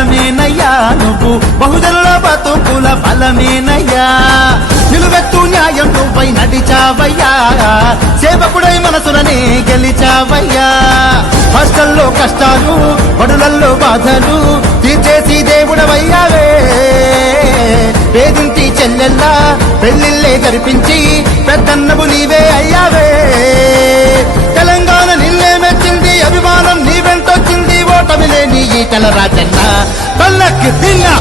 బలమేనయ్యా నువ్వు బహుజనుల బతుకుల బలమేనయ్యా నిలువెత్తు న్యాయం నువ్వై నడిచావయ్యా సేవకుడై మనసులనే గెలిచావయ్యా హాస్టల్లో కష్టాలు బడులల్లో బాధలు తీర్చేసి దేవుడవయ్యావే పేదింటి చెల్లెల్లా పెళ్లిళ్ళే జరిపించి పెద్దన్నవు నీవే అయ్యావే తెలంగాణ నిన్నే మెచ్చింది అభిమానం నీ వెంటొచ్చింది ఓటమి లేని ఈటల రాజన్న పల్లకి దిన్నా